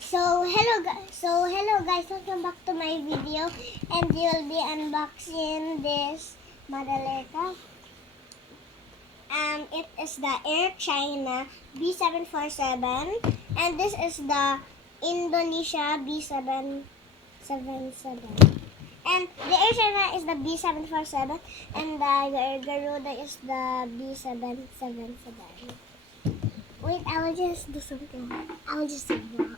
Hello guys, welcome back to my video, and you'll be unboxing this Madaleka. It is the Air China B747, and this is the Indonesia B777. And the Air China is the B747, and the Garuda is the B777. Wait, I will just do something. I will just do that.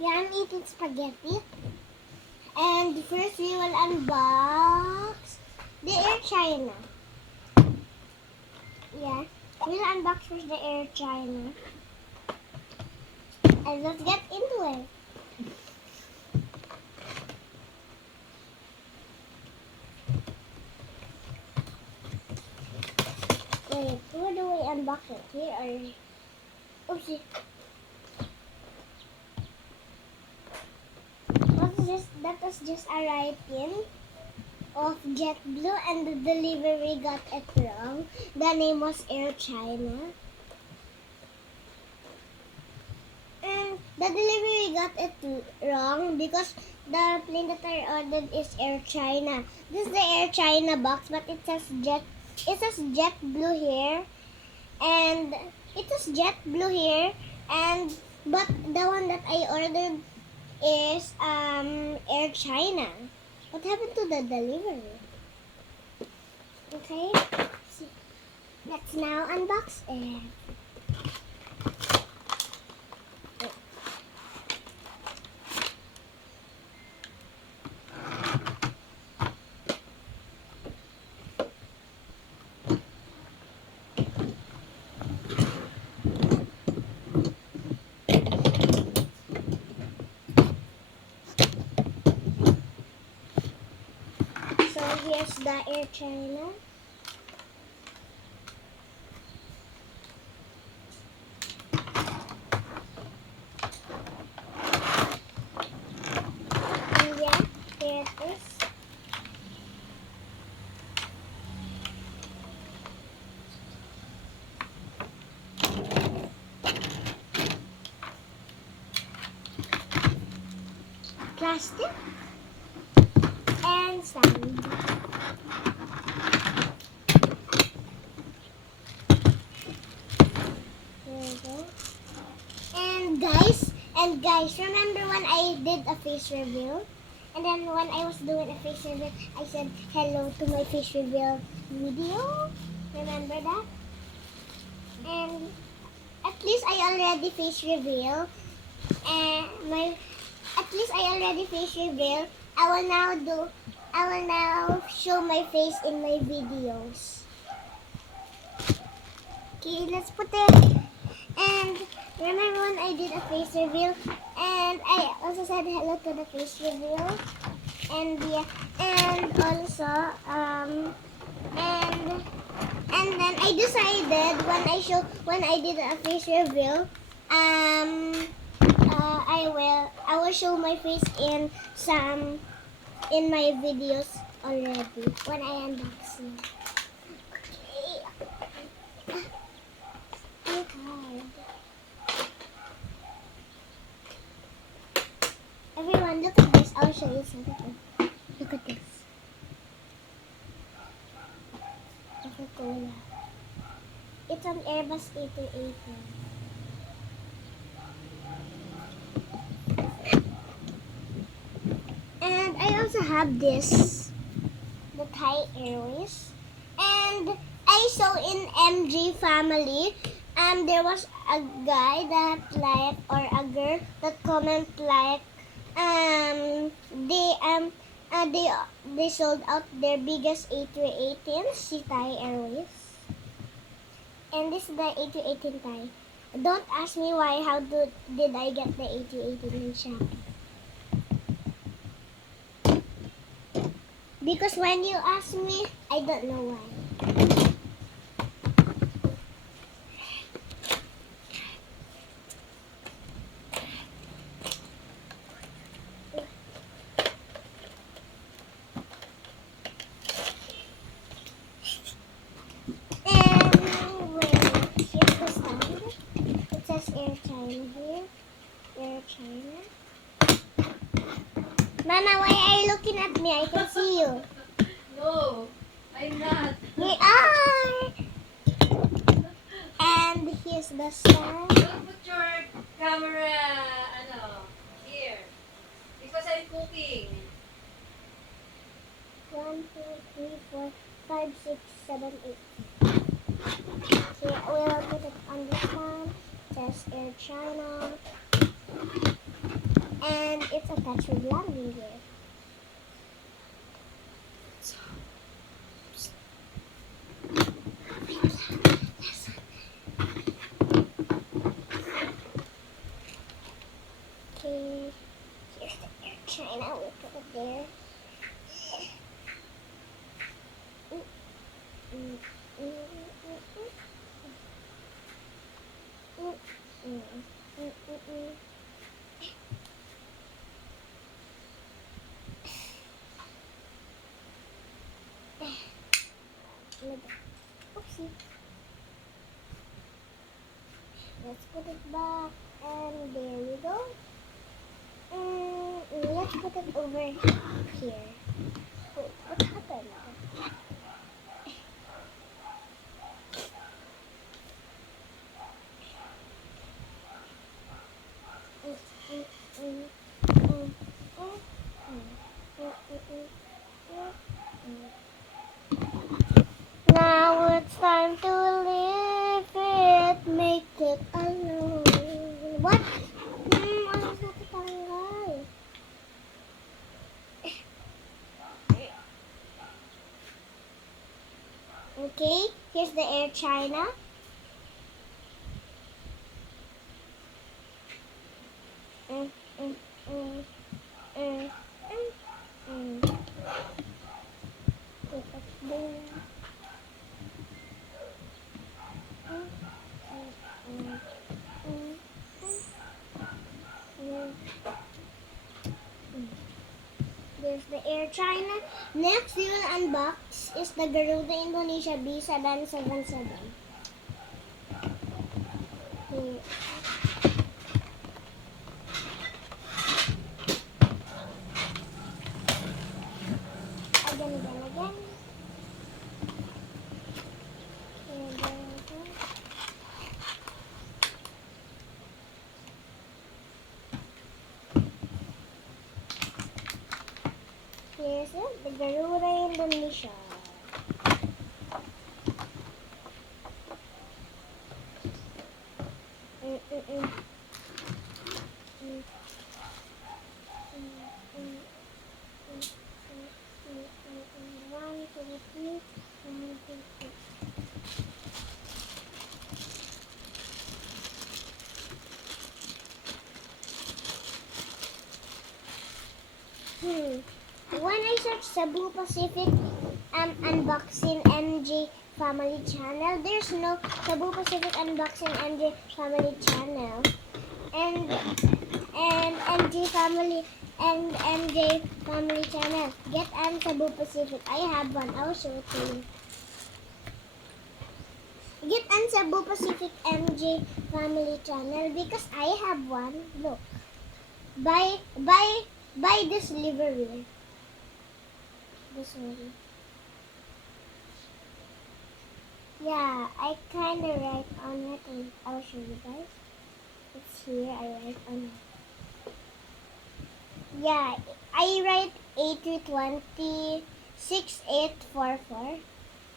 Yeah, I'm eating spaghetti. And first we will unbox the Air China. Yeah, we'll unbox first the Air China. And let's get into it. Wait, where do we unbox it? Here or... Oopsie. That was just a writing of JetBlue, and the delivery got it wrong. The name was Air China. And the delivery got it wrong because the plane that I ordered is Air China. This is the Air China box, but it says JetBlue here, and it says JetBlue here, and but the one that I ordered is Air China. What happened to the delivery? Okay, let's now unbox it. So here's the Air China. And yeah, here it is. Plastic and sand. There we go. And guys, remember when I did a face reveal? And then when I was doing a face reveal, I said hello to my face reveal video. Remember that? And at least I already face reveal. At least I already face reveal. I will now show my face in my videos. Okay, let's put it. And remember when I did a face reveal, and I also said hello to the face reveal, and yeah, and also and then I decided when I did a face reveal, I will show my face in my videos already when I unbox it. Everyone, look at this. I'll show you something. Look at this. Coca-Cola. It's an Airbus A380. And I also have this, the Thai Airways. And I saw in MG Family, there was a guy that or a girl that comment they sold out their biggest A318s, Thai Airways. And this is the A218 tie. Don't ask me why, did I get the A218 in Shopee? Because when you ask me, I don't know why. And wait, here's the stand. It says Air China here. Air China. Mama, why are you looking at me? I can see you. No, I'm not. We are. And here's the stand. Don't put your camera, here. Because I'm cooking. 1, 2, 3, 4, 5, 6, 7, 8. Okay, we'll put it on the stand. It says Air China. And it's attached with landing gear. Okay, here's the Air China. We'll put it there. Oopsie. Let's put it back, and there we go. And let's put it over here. Wait, what happened? Now it's time to live it, make it alone. What? Ano sa tatanggal? Okay, here's the Air China. Mm, mm, mm, mm, mm. Put it there. There's the Air China. Next we will unbox is the Garuda Indonesia B777. Here. Again. Here's it, the Garuda Indonesia. One, two, three. One, two, three. When I search Cebu Pacific Unboxing MJ Family Channel, there's no Cebu Pacific Unboxing MJ Family Channel. And MJ Family and MJ Family Channel. Get an Cebu Pacific. I have one. I'll show it to you. Get an Cebu Pacific MJ Family Channel because I have one. Look. Buy this livery. This one. Yeah, I kind of write on it and I'll show you guys. It's here, I write on it. Yeah, I write A320 6844.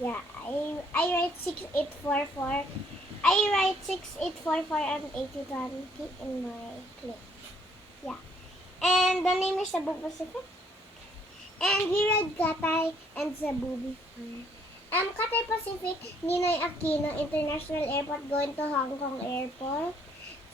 Yeah, I write 6844. I write 6844 and A320 in my clip. Yeah. And the name is Cebu Pacific. And we read Gatay and Cebu before. Cathay Pacific, Ninoy Aquino International Airport going to Hong Kong Airport.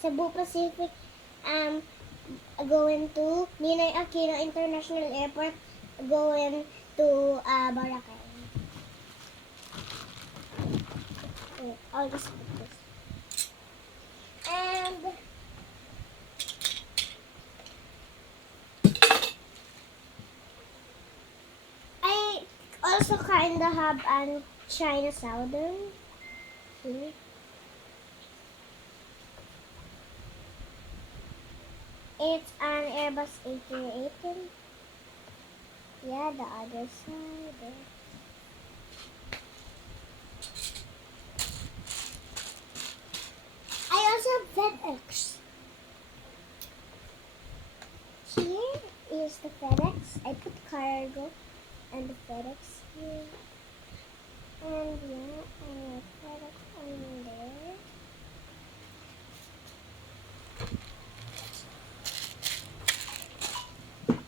Cebu Pacific, going to Ninoy Aquino International Airport, going to Boracay. Wait, I'll just put this. And I also kinda have an China Southern here. It's an Airbus A380. Yeah, the other side. There. I also have FedEx. Here is the FedEx. I put cargo and the FedEx here. And yeah, I have FedEx on there.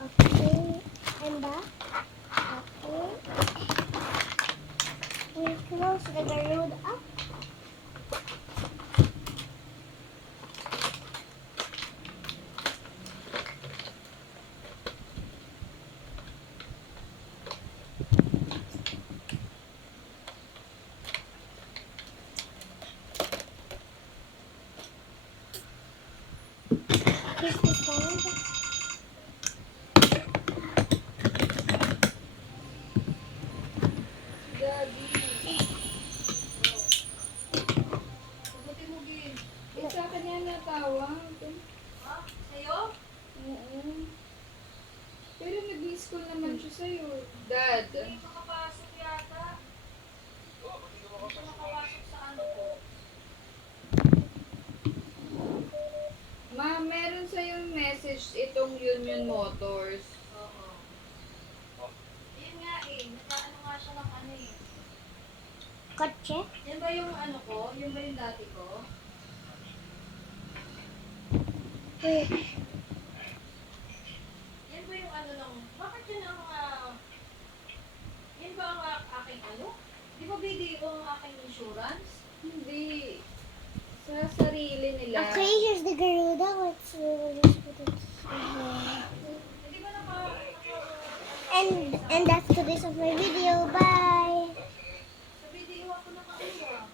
Okay, I'm back. Okay. We close the Garuda up. Here's the stand. Daddy. Sagutin mo, Gin. Eh, sa akin yan natawag. Ha? Sa'yo? Oo. Pero nag-miss call naman siya sa'yo. Dad. Hindi makapasok yata. Hindi ka makapasok sa ano ko. Ma, meron sa'yong message itong Union Motors. Oo. Yun nga eh. Nagkaano nga siya ng ano eh. Kotse. Yan ba yung ano ko? Yan ba yung dati ko? Wait. Yan ba yung ano lang? Bakit yun ang yan ba ang aking ano? Di ba bigay ko ang aking insurance? Hindi. Sa sarili nila. Okay, here's the Garuda. Let's just put it here. Hindi ba And that's today's of my video. Bye. sa video ako nakakuha.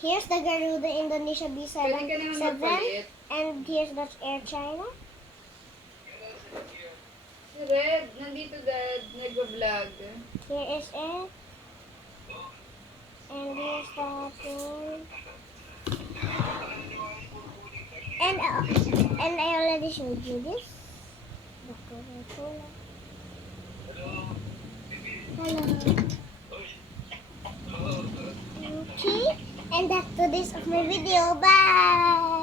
Here's the Garuda Indonesia Pwede ka naman B77. magpalit. And here's the Air China. Si Red, nandito Dad, nag-vlog. Here is it. And here's that one. And I already showed you this. The Coca-Cola. Hello. Okay. And that's today's of my video. Bye.